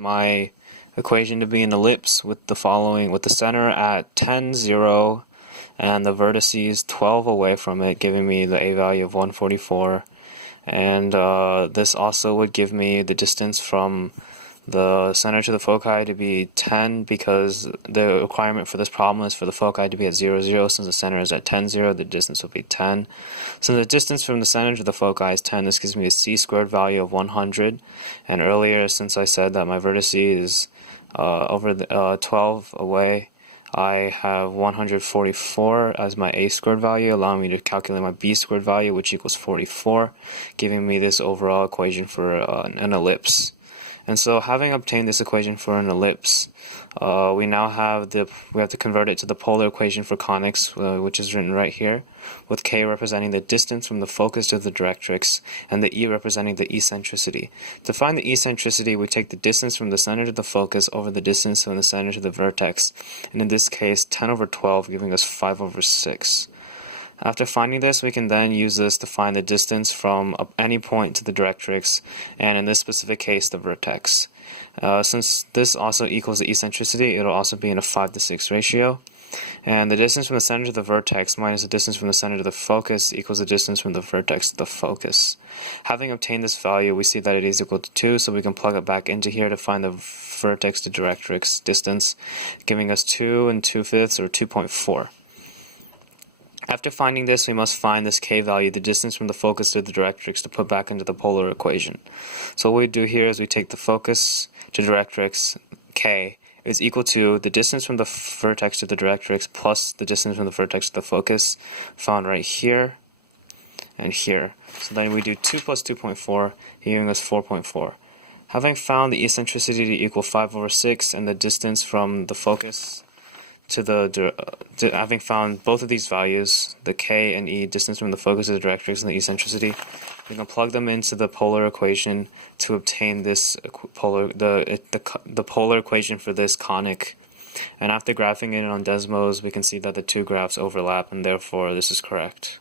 my equation to be an ellipse with the center at 10, 0, and the vertices 12 away from it, giving me the a value of 144. And this also would give me the distance from the center to the foci to be 10, because the requirement for this problem is for the foci to be at 0, 0. Since the center is at 10, 0, the distance will be 10. So the distance from the center to the foci is 10. This gives me a c-squared value of 100. And earlier, since I said that my vertex is over the 12 away, I have 144 as my a-squared value, allowing me to calculate my b-squared value, which equals 44, giving me this overall equation for an ellipse. And so, having obtained this equation for an ellipse, we now have to convert it to the polar equation for conics, which is written right here, with k representing the distance from the focus to the directrix, and the e representing the eccentricity. To find the eccentricity, we take the distance from the center to the focus over the distance from the center to the vertex, and in this case, 10 over 12, giving us 5 over 6. After finding this, we can then use this to find the distance from any point to the directrix, and in this specific case, the vertex. Since this also equals the eccentricity, it will also be in a 5:6 ratio. And the distance from the center to the vertex minus the distance from the center to the focus equals the distance from the vertex to the focus. Having obtained this value, we see that it is equal to 2, so we can plug it back into here to find the vertex to directrix distance, giving us 2 2/5, or 2.4. After finding this, we must find this k value, the distance from the focus to the directrix, to put back into the polar equation. So what we do here is we take the focus to directrix, k, is equal to the distance from the vertex to the directrix plus the distance from the vertex to the focus, found right here and here. So then we do 2 plus 2.4, giving us 4.4. Having found the eccentricity to equal 5 over 6 and the distance from the focus to having found both of these values, the k and e, distance from the focus to the directrix and the eccentricity, we can plug them into the polar equation to obtain this the polar equation for this conic. And after graphing it on Desmos, we can see that the two graphs overlap, and therefore this is correct.